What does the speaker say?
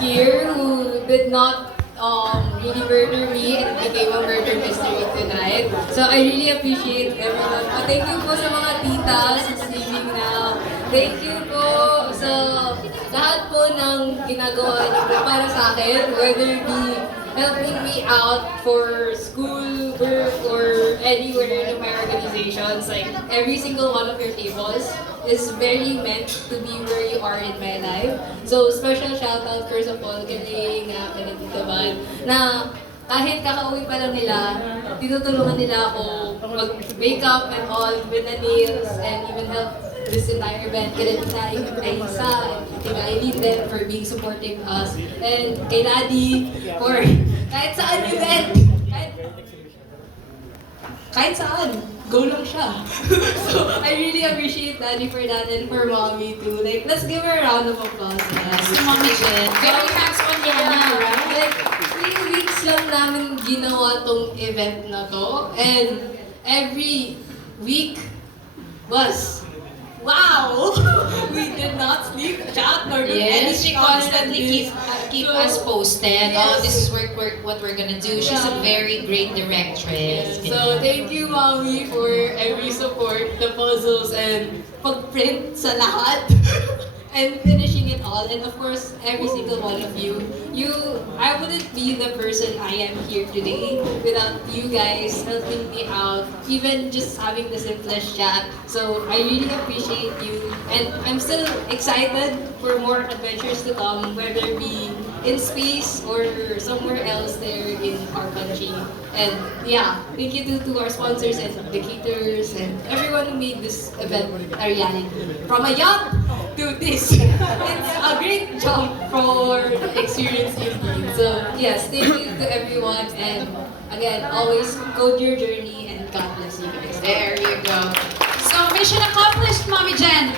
here who did not really murder me and became a murder mystery tonight. So I really appreciate everyone. Thank you po sa mga titas who's leaving now. Thank you po sa lahat po ng ginagawa niyo po para sa akin, whether it be helping me out for school, work, or anywhere in my organizations. Like, every single one of your tables is very meant to be where you are in my life. So, special shout out first of all kay Leia, kay Tita Van, na kahit kakauwi pa lang nila, tinutulungan nila ako mag-wake up and all with the nails and even help this entire event. Kaya Tita Isa and Tita Eileen them for being supportive us. And kay Daddy for kahit saan event, kahit saan, go lang siya. So, I really appreciate Daddy for that and for Mommy too. Like, let's give her a round of applause. Si Mommy Jen. Very hands-on yan na, right? Like, 3 weeks lang namin ginawa tong event na to. And every week was, wow! We did not sleep, chat, nor do Yes, anything she other constantly than keep So, us posted. yes. Oh, this is what we're gonna do. She's a Yeah. very great directress. So, thank you, Mommy, for every support, the puzzles, and pag-print sa lahat. And finishing it all. And of course, every single one of you. I wouldn't be the person I am here today without you guys helping me out. Even just having the simplest chat. So, I really appreciate you. And I'm still excited for more adventures to come, whether it be in space or somewhere else there in our country. And yeah, thank you to our sponsors and the caterers and everyone who made this event a reality. From a yacht to this. It's a great jump for the experience indeed. So yes, thank you to everyone and again, always code your journey and God bless you guys. There you go. So, mission accomplished, Mommy Jen.